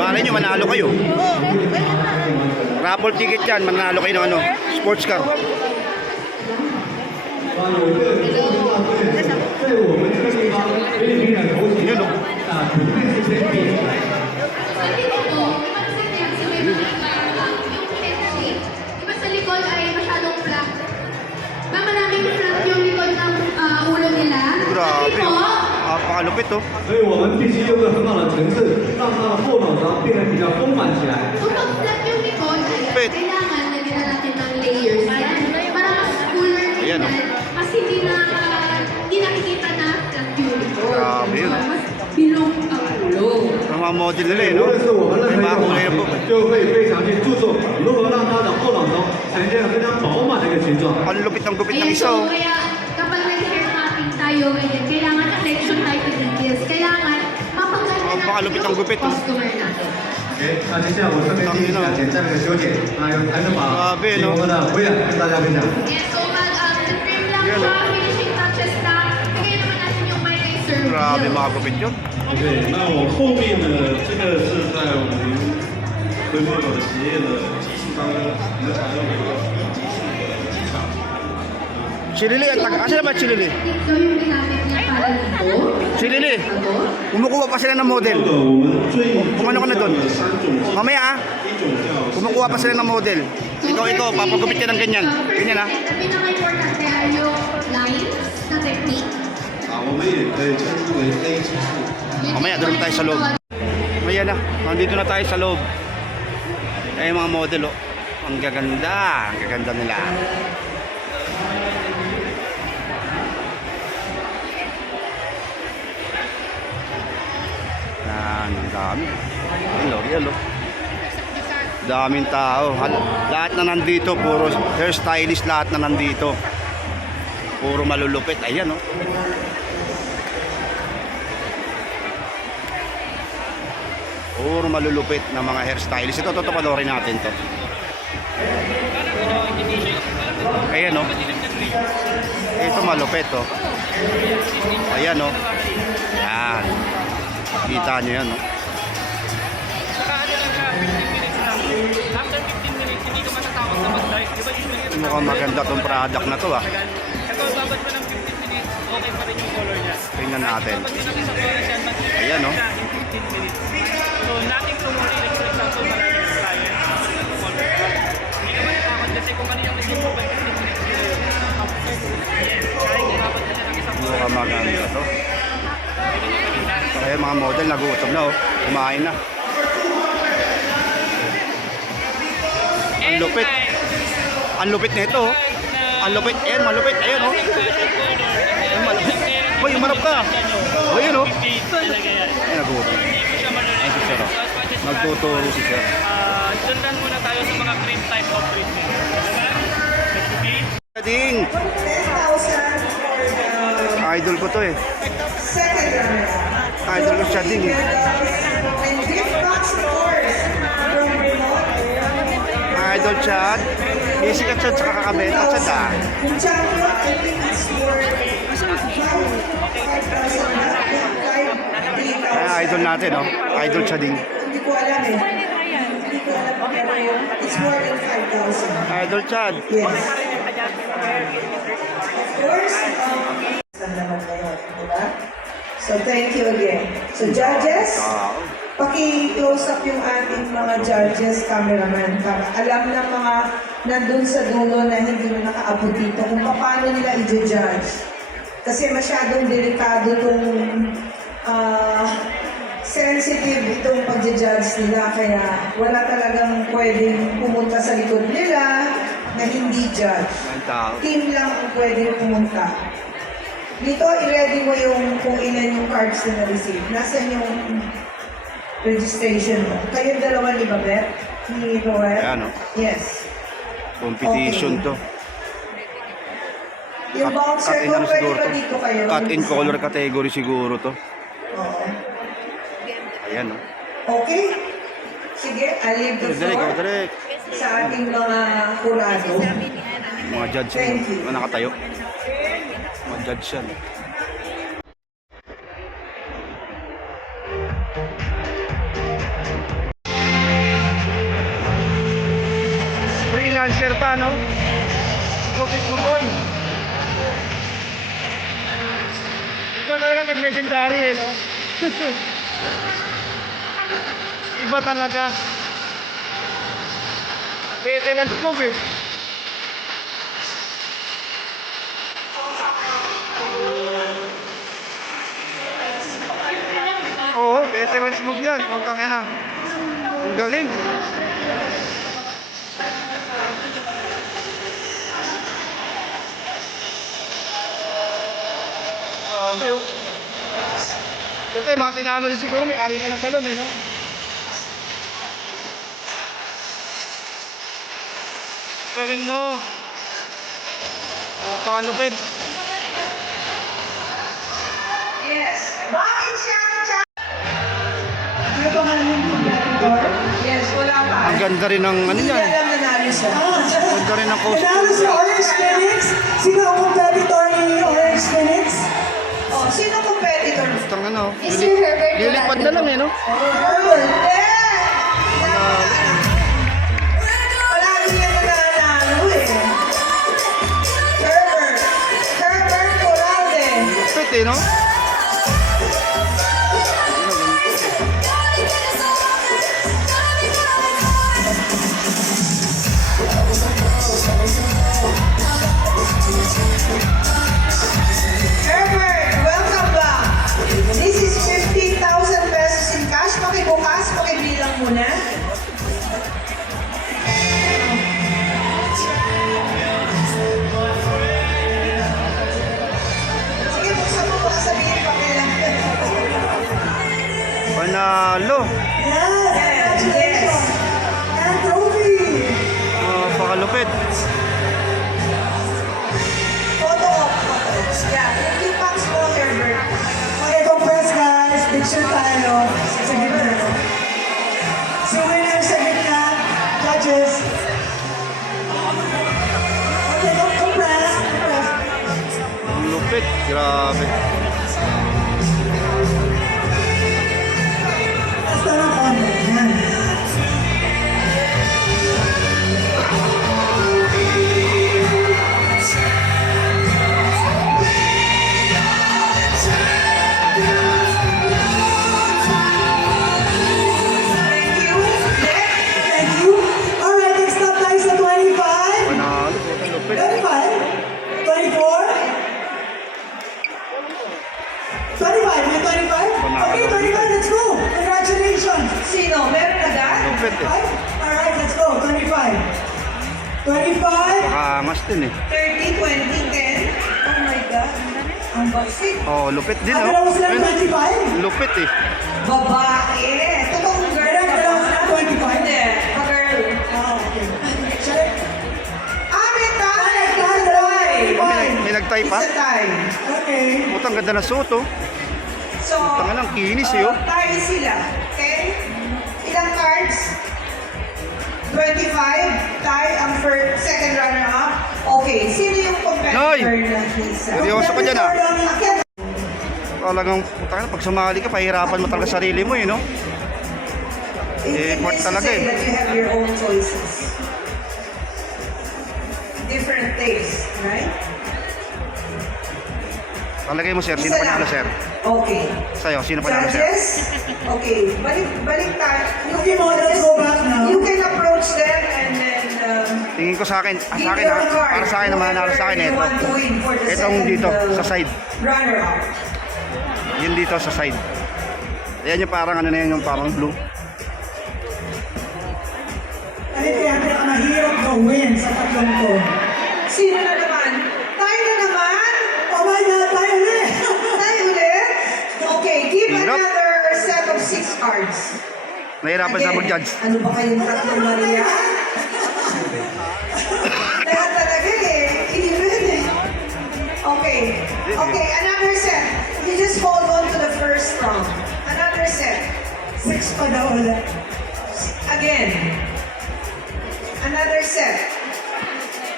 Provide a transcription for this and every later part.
Malay nyo, manalo kayo. Raffle ticket yan, manalo kayo ng ano, sports car. Yun o. Diba sa likod ay masyadong flat? Ba maraming flat yung likod ng ulo nila? Grabe. Napakalupit oh. 所以我们必须用个很好的层次，让它的后脑勺变得比较丰满起来。 Kung pag flat yung likod, ay kailangan lagyan na natin ng layers yan. Para mas cooler Ayan, tingnan. Kasi hindi nakikita na flat yung likod. Grabe yun, oh. Mas bilog ang ulo. Ang mga model nila eh, 无 no? 论是我们任 May 何一 mga 个 kulay na po. 环节，就会非常去注重如何让它的后脑勺呈现非常饱满的一个形状。 Ang lupit ng gupit ng Ayan, isa so oh. kaya kapag nag-hair cutting tayo, ganyan, kailangan attention tayo to details. Kailangan mapaganda Napakalupit ng gupit, oh. customer natin. OK，那接下来我顺便进行一下简单的修剪，还能把 Grabe, 形 no? 容的回来跟大家分享。 Yes, so mag-trim lang Yan, siya, oh. finishing touches lang. Bigay naman natin yung mic kay Sir Grabe Will. mga gupit yun. OK，那我后面呢，这个是在我们回波狗的鞋业的机器当中，我们采用了一个机器的机场。 Chilili, asa naman Chilili? Ito yung ginamit niya para dito. Chilili, Ito. kumukuha pa sila ng model. 这个我们最 Kung ano ka na doon? 三种技术， Mamaya ah, 一种叫 kumukuha pa sila ng model. Ito, papagupit ka ng ganyan. Ganyan ah. Ang pinaka-importante ay yung lines na technique. 啊，我们也可以称之为 A 技术。 Mamaya, doon tayo sa loob. Ayan na, nandito na tayo sa loob. Ay mga model oh. Ang gaganda nila. Yan, ang dami. Yan oh. Daming tao. Lahat na nandito, puro hairstylist lahat na nandito. Puro malulupit. Ayan oh. Puro malulupit na mga hairstylist. Ito, panoorin natin to. Ayan o. Ito malupit o. Ayan o. Yan. Kita nyo yan o. Saka ano lang siya, 15 minutes lang. After 15 minutes, hindi ka matatapos na mag-dive. Di ba usually Mukhang maganda tong product na to ah. ito, babad mo ng 15 minutes, okay pa rin yung color niya. Tingnan natin. Babad mo ng isang oras yan, mag-dive Ayan, oh. siya in 15 minutes. So, nothing to worry. Like, for example, maraming client, color. Hindi ka matatapos kasi kung ano yung naging mo by 15 minutes, yes, kahit babad na siya ng isang oras. Mukhang maganda to. Kaya mga model nagutom na oh. Kumain na. Ang lupit. Ang lupit nito oh. Ang lupit. Ayan, malupit. Ayan oh. Ayan, malupit. Uy, umarap ka. Ayan oh. Ayan, nagutom. Ayan si Sir oh. Nagtuturo si Sir. Sundan muna tayo sa mga cream type of treatment. Ding! Idol ko to eh. Idol ko siya ding eh. Idol Chad. Easy ka Chad sa kakabenta Chad ah. Ay, idol natin oh. Idol Chad ding. Hindi ko alam eh. Hindi ko alam pero it's more than 5,000. Idol Chad. Yes. Of course, naman ngayon, di ba? So, thank you again. So, judges, paki-close up yung ating mga judges, cameraman, para alam ng mga nandun sa dulo na hindi na nakaabot dito kung paano nila i-judge. Kasi masyadong delikado itong sensitive itong pag-judge nila, kaya wala talagang pwedeng pumunta sa likod nila na hindi judge. Ang tao. Team lang ang pwedeng pumunta. Dito, i-ready mo yung kung ilan yung cards na na-receive. Nasaan yung registration mo? Kayong dalawa ni Babette? Ni Roel? Ayan, oh. Yes. Competition to. Yung bouncer ko, ano pwede siguro ba to? dito kayo? Cut in color category siguro to. Oo. Ayan oh. Okay? Sige, I'll leave the Direk, floor direk. sa ating mga kurado. Mga judge Thank you. mga nakatayo. Mga judge yan. finisher pa, no? Lupit mo, boy. Ito talaga nag-legendary, eh, no? Iba talaga. Maintenance mo, eh. Oo, maintenance move yan. Huwag kang ihang. Ang galing. Kasi mga tinalo niya siguro may ari ka ng salon, eh, no? Galing, no? Pakalupit. Yes. Bakit siya? Ano pa nga yung competitor? Yes, wala pa. Ang ganda rin ng ano Hindi niya. alam na nalo siya. Ang ganda rin ng costume. Nanalo si Orange Phoenix. Sino ang competitor ni Orange Phoenix? Oh, sino competitor? Ang ano, Mr. Herbert lilipad na lang, eh, no? Herbert. Palagi yan nananalo eh. Herbert Corralde. Lupit, eh, no? Herbert, welcome back. This is 15,000 pesos in cash. Pakibukas, pakibilang muna. Sige, buksan mo, baka sabihin pa kailan. Panalo. Yes! Yes. And trophy! Pakalupit. Photo op, photo. Yeah, yung box mo, Herbert. Okay, compress guys. Picture tayo. Sa gitna. Si winner sa gitna. Judges. Okay, compress. Ang lupit. Grabe. Basta lang konti. Yan. Thank you. Next. Thank you. Alright, next up tayo sa 25. Panalo. Ang lupit. 25? 24? 25? May 25? Okay, 25, let's go! Congratulations! Sino? Meron agad? Lupit, eh. 5? Alright, let's go. 25. 25? Nakaangas din, eh. 30, 20, 10. Oh my God. Ang baksik. Oh, lupit din, Ang no? dalawa sila Ayun, 25? lupit, eh. Babae. Totoong girl. Ang dalawa sila 25? Hindi. Pa-girl. Ah, okay. Check. Ah, may tie. Ang dalawa 25. May nag-tie pa? It's a tie. Okay. Putang ganda na suot, oh. So, Tanga lang, kinis, eh, oh. tie sila. Okay? Ilang cards? 25. Tie ang second runner-up. Okay. Sino yung competitor Noy! na isa? Seryoso ka dyan, ah. Akyat. Talagang, putang pag sumali ka, pahirapan mo talaga sarili mo, eh, no? It Effort means to talaga, say eh. that you have your own choices. Different tastes, right? Palagay mo, sir. Sino Isa panalo, lang. sir? Okay. Sa'yo, sino panalo, sir? Judges? Okay. Balik tayo. Okay, mo, let's go back now. You can approach them and then Tingin ko sa akin, give sa akin, your ha? card. Para sa akin, naman nanalo sa akin, Whoever you ito. want to win for the Itong second, dito, sa side. Runner-up. Yun dito, sa side. Ayan yung parang, ano na yan, yung parang blue. Ano kaya pinakamahirap gawin sa tatlong to? Sino na naman? Tayo na naman? Oh my God, tayo ulit! Tayo ulit? Okay, give Hirap. another set of 6 cards. Nahirapan sa mag-judge. Ano ba kayong tatlong Maria? Kaya talaga eh. Hindi pwede. Okay. Okay, another set. You just hold on to the first round. Another set. 6 pa daw ulit. Again. Another set.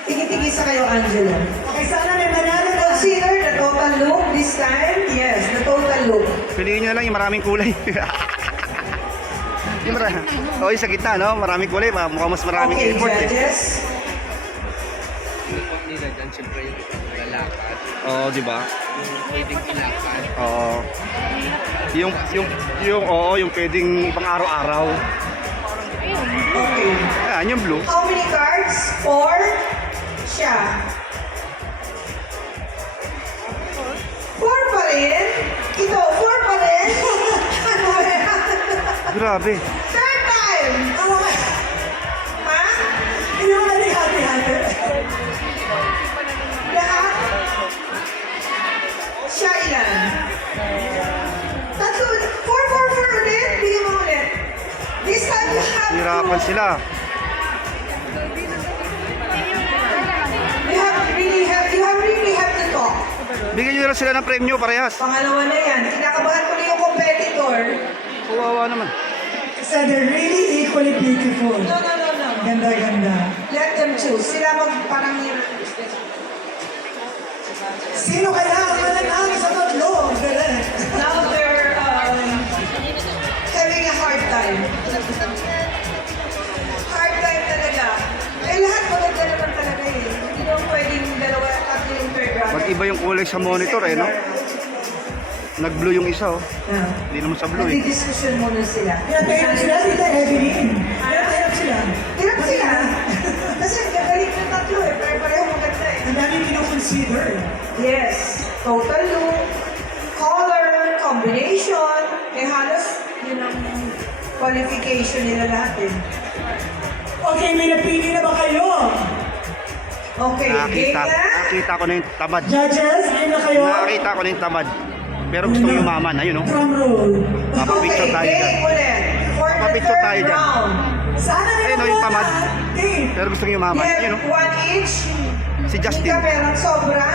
Tigi-tigisa kayo, Angelo. Okay, sana may manalo na. Consider the total loop this time. Yes, the total loop. Piliin nyo lang yung maraming kulay. yung sa gitna, no? Maraming kulay. Mukhang mas maraming Okay, effort, eh. judges. siyempre yung lalakad. Oo, di ba? Pwedeng ilakad. Oo. Yung pwedeng pang araw-araw. Okay. Ayan, yung blue. How many cards? 4? Siya. 4 pa rin? Ito, 4 pa rin? Ano ba yan? Grabe. Third time! Ha? Hindi mo na hati-hati. Lahat? Siya ilan? Tatlo. 4 ulit? Bigyan mo ulit. This time you have to... Hirapan sila. You really have to talk. Bigyan nyo na sila ng premyo, parehas. Pangalawa na yan. Kinakabahan ko na yung competitor. Kawawa naman. So they're really equally beautiful. No. Ganda-ganda. Let them choose. Sila parang yun. Sino kaya ang mananalo sa tatlo? Direct. Now they're having a hard time. Hard time talaga. Eh lahat maganda naman talaga eh. Hindi naman pwedeng dalawa at tatlo yung third round. Mag-iba yung kulay sa monitor eh, no? Nag-blue yung isa, oh. Hindi naman sa blue eh. Nagdi-discussion muna sila. Pinapahirap sila, Tita Evelyn. Pinapahirap sila. Hirap sila. Kasi gagaling ng tatlo eh. Pare-pareho maganda eh. Ang dami kinoconsider. Yes. Total look, color, combination. Eh halos yun ang qualification nila lahat eh. Okay, may napili na ba kayo? Okay, game na. Nakita ko na yung tamad. Judges, game na kayo? Nakita ko na yung tamad. Pero gusto ko yumaman, ayun, oh. Drum roll. Papapicture tayo dyan. game ulit. For the Papapicture third tayo dyan. round. Sana na Ayun, oh, yung tamad. Game. Pero gusto ko We yumaman, have ayun, oh. one each. Si Justin. Hindi ka meron sobra.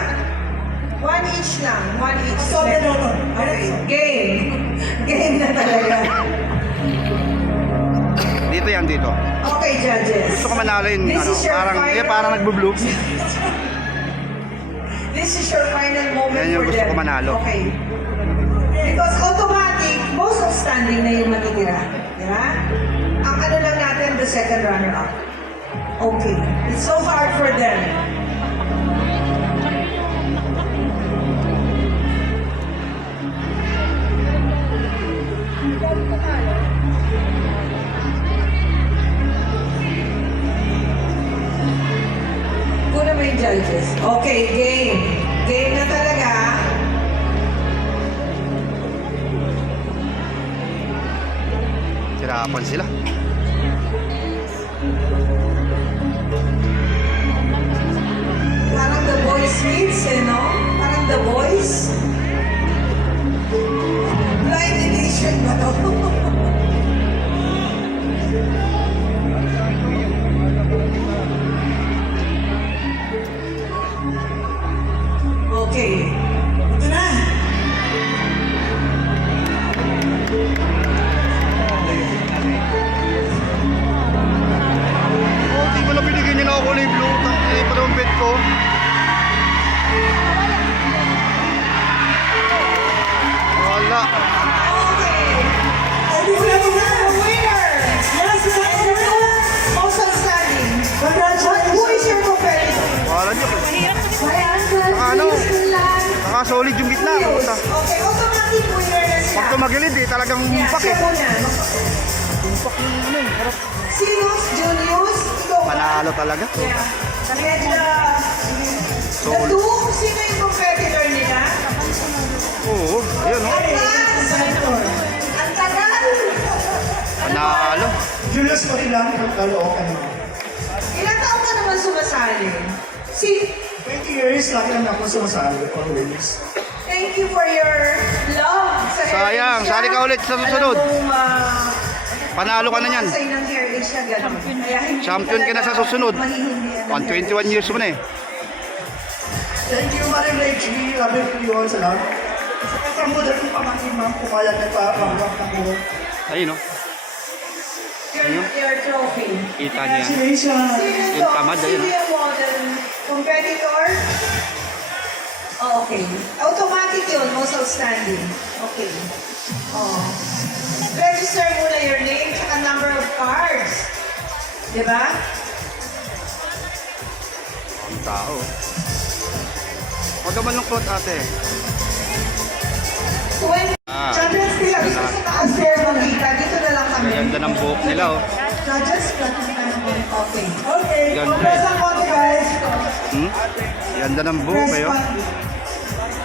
One each lang. One each. Sobra daw to. Okay, game. Game na talaga. Dito yan, dito. Okay, judges. Gusto ko manalo yun, This ano, is your parang nagbo-blue. This is your final moment Yan yung for gusto them. ko manalo. Okay. Because automatic, most outstanding na yung matitira. Di ba? Ang ano lang natin, the second runner-up. Okay. It's so hard for them. Kuna mo yung judges. Okay, game. Game na talaga. Hirapan sila. Parang The Voice meets, eh, no? Parang The Voice. Blind edition ba to? Okay. Ito na. Oh, di ko na binigyan nila ako kulay blue. Hindi pa naman bet ko. Wala. Okay. Ay, di ko na ito. Winner! Yes, yes. Most outstanding. Who Congratulations. is your competitor? Wala niyo. My answer Ano? is lang. Nakasolid yung gitna. Puta. Okay, automatic winner na siya. Pag tumagilid eh, talagang Yeah, pak siya eh. muna. Sinus, Julius, ikaw ba? Panalo talaga. Yeah. Kaya the Solid. two, sino yung competitor nila? Oo, ayun oh. Ang tagal! Panalo. Julius Marilang, pagkaloo ka naman. Ilang taon ka naman sumasali? 20 years, lagi naman ako sumasali, always. Thank you for your love sa Sayang, Asia. sali ka ulit sa susunod. Alam mo, Panalo ka na yan. Sa ng Hair Asia, ganun. Kaya hindi Champion ka na sa talaga susunod. mahihindihan ng Hair 121 years mo na eh. Thank you, Maring HB. Labi ko yun sa lahat. Sa kasambudan ng pamangkin, ma'am, pumayag na pa-pangwak na ko. Ayun oh. Your trophy. Kita niya yan. Congratulations. Sino Yung tamad, ayun, Sino yung model competitor? Oh, okay. Automatic yun, most outstanding. Okay. Oh. Register muna your name at number of cards. Diba? Ang tao. Huwag ka malungkot, ate. So when Ah, judges, kaya gusto sa taas stairs makita, dito na lang kami. ganda ng buhok nila, oh. Judges, practice tayo ng okay. Okay, Ganda. compress ang konti guys. Hmm? Ganda ng buhok, Press kayo. pa.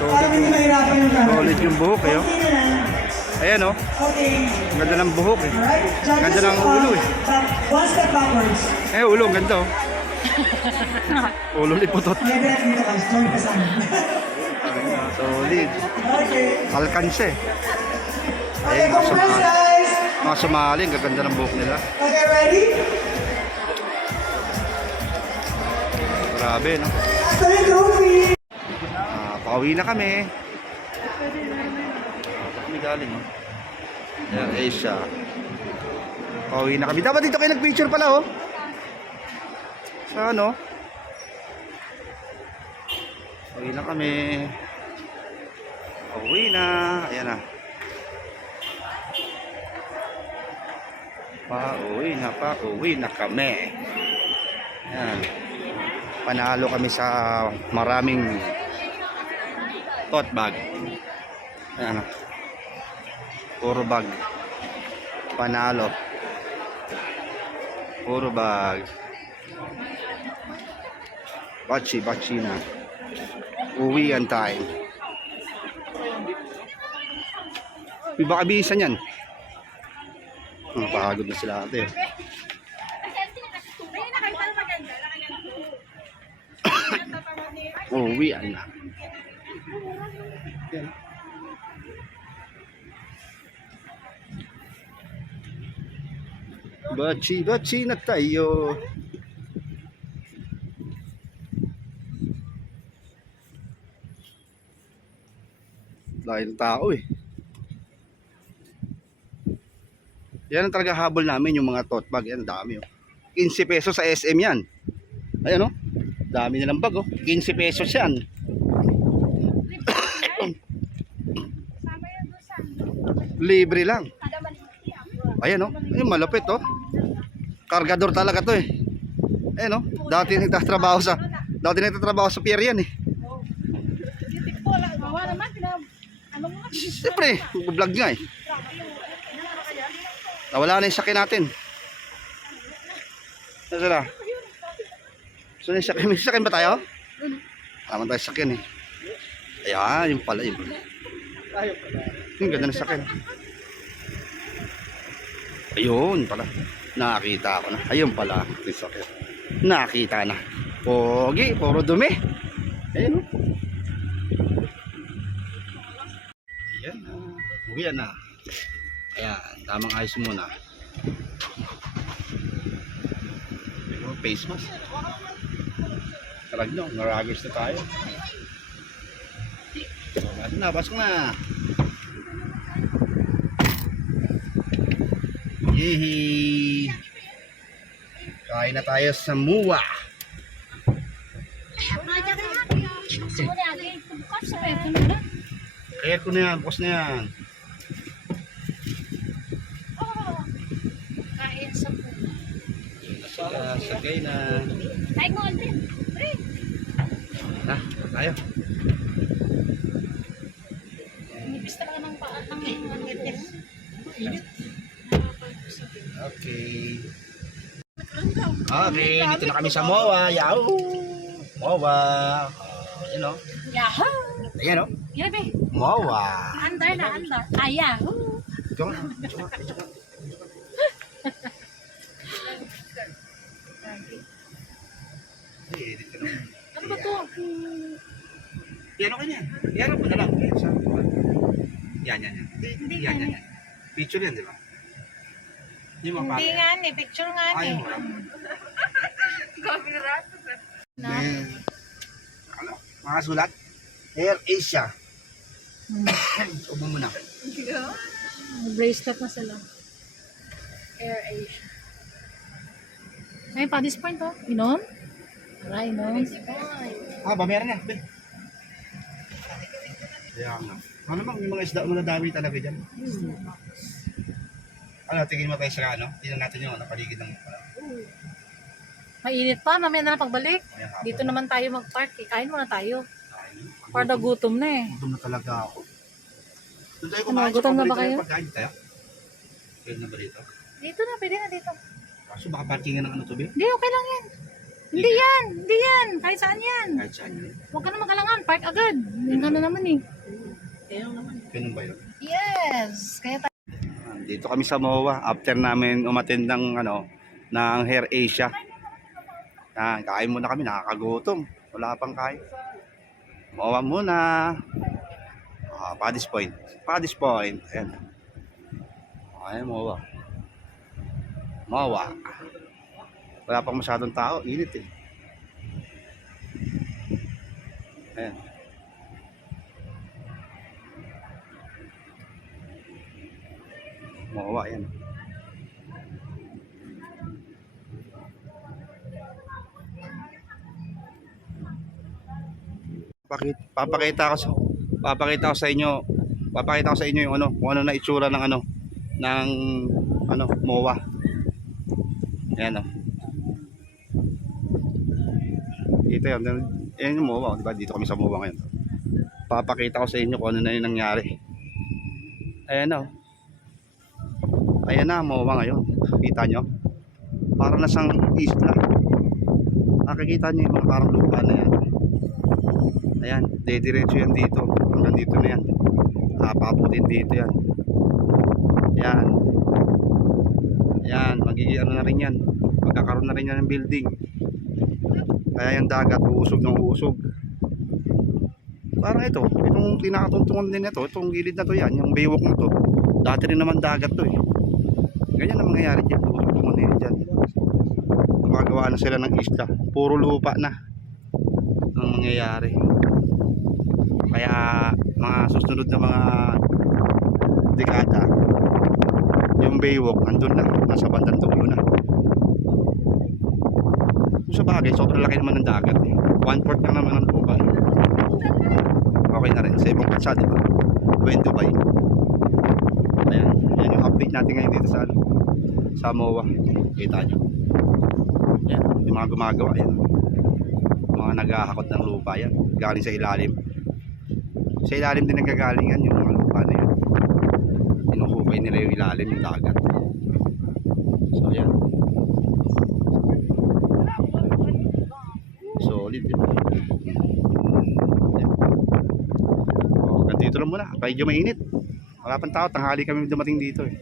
Para hindi mahirapan yung camera. Solid yung buhok, kayo. Okay na lang. Ayan, oh. Okay. Ganda ng buhok, eh. Alright, judges, Ganda ng ulo, eh. One step backwards. Eh, ulo, ang ganda, oh. Ulo liputot. May breath dito guys, join ka sa amin. Solid. Okay. Alkanse. Okay, Ayun, compress guys. mga sumali, ang gaganda ng buhok nila. Okay, ready? Grabe, no? Ito yung trophy. Pauwi na kami. Kami galing, no? Ayan, Asia. Pauwi na kami. Dapat dito kayo nag-picture pala, oh. Sa ano? Pauwi na kami. Pauwi na. Ayan na. Pauwi na kami. Ayan. Panalo kami sa maraming tote bag. Ayan na. Puro bag. Panalo. Puro bag. Bachi na. Uwi ang time. Baka bisan yan. Pagod na sila ate. Uwian na. Yan. Bachi na tayo. Dahil tao eh. Yan ang talaga habol namin, yung mga tote bag. Yan, dami oh. 15 pesos sa SM yan. Ayan oh. Dami nilang bag oh. 15 pesos yan. Libre lang. Ayan oh. Ayun, malupit oh. Kargador talaga to eh. Ayan oh. Dati nagtatrabaho sa pier yan eh. Siyempre, vlog nga eh. Nawala na yung sakin natin. Nasaan na? So, may sakin ba tayo? Alaman tayo sakin eh. Ayan, yung pala yun. Yung ganda ng sakin. Ayun pala. Nakita ko na. Ayun pala. Yung sakin. Nakita na. Pogi, puro dumi. Ayun o. Ayan na. Uwian na. Ayan, tamang ayos muna. Face mask. Tarag nyo, naragos na tayo. Pasok na. Yehey! Kain na tayo sa muwa. Kaya ko na yan, bukas na yan. Sagay na. Ha, tayo. Okay. Okay, dito na kami sa MOA. Yahoo! MOA. Ayan o. Yahoo! Ayan o. Grabe. MOA. Andar na, andar. Yahoo! Ito nga. Edit ka naman. Ano ba to? Yan okay na yan. Yan ako na lang. Yan. Yan. Picture yan, di ba? Yung mga Hindi nga ni, picture nga ni. ayaw mo lang. Ano? Mga sulat? Air Asia. Ubo mo na. Bracelet na sila. Air Asia. Ay, pa-this point to. Inom? Wala, inom. Babayaran na. Kaya nga. Ano bang yung mga isda na dami talaga dyan? Ano, tingin mo tayo sa ano? Tingnan natin yung paligid ng... Mainit pa, mamaya na lang pagbalik. Ayan, hapon. Dito naman tayo mag-park. Kain muna tayo. Ang Parang gutom na eh. Gutom na talaga ako. Doon tayo Ano, kumain gutom na ba paborito kayo? nating pagkain tayo. Kaya na ba dito? Dito na, pwede na dito. Kaso baka parkingan ng ano to, be? Hindi, okay lang yan. Hindi yan, hindi yan. Kahit saan yan. Kahit saan yun. Huwag ka na magalangan, park agad. Yung ano naman eh. Ganun ba yun? Yes. Kaya tayo. Dito kami sa MOA after namin umattend ng ano ng Hair Asia. Kain muna kami, nakakagutom. Wala pang kain. MOA muna. Paddy's Point. Paddy's Point. Ayan. Ayan, MOA. MOA. Wala pang masyadong tao, init eh. Ayan. MOA yan. Papakita ko sa inyo yung ano, kung ano na itsura ng ano MOA. Ayan oh. Ito yan, yan yung MOA, di ba? Dito kami sa MOA ngayon. Papakita ko sa inyo kung ano na yung nangyari. Ayan oh. Ayan na, MOA ngayon. Kita nyo? Para na siyang isla. Nakikita nyo yung mga parang lupa na yan. Ayan, dediretso yan dito. Hanggang dito na yan. Paputin dito yan. Ayan. Ayan, magiging ano na rin yan. Magkakaroon na rin yan ng building. Kaya yung dagat, uusog ng uusog. Parang ito, itong tinakatuntungan din ito, itong gilid na to yan, yung baywalk na to. Dati rin naman dagat to eh. Ganyan ang mangyayari dyan, uusog din dyan. Gumagawa na sila ng isla. Puro lupa na ang mangyayari. Kaya mga susunod na mga dekada, yung baywalk nandun na, nasa bandang dulo na. Kung sa bagay, sobrang laki naman ng dagat eh. 1/4 lang naman ang lupa eh. Okay na rin sa ibang bansa, diba? When Dubai. Ayan, yan yung update natin ngayon dito sa MOA. Kita nyo. Ayan, yung mga gumagawa yan. Mga naghahakot ng lupa yan. Galing sa ilalim. Sa ilalim din nagagalingan yung mga lupa na yan. Inuhukay nila yung ilalim, yung dagat. So yan. Solid yun. Yan. O, ganito lang muna. Medyo mainit. Wala pang tao. Tanghali kami dumating dito eh.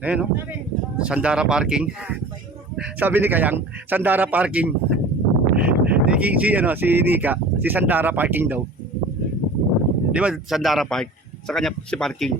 Ayan o. Sandara Parking. Sabi ni Kayang, Sandara Parking. Si Nika, si Sandara Parking daw. Di ba Sandara Park? Sa kanya si parking.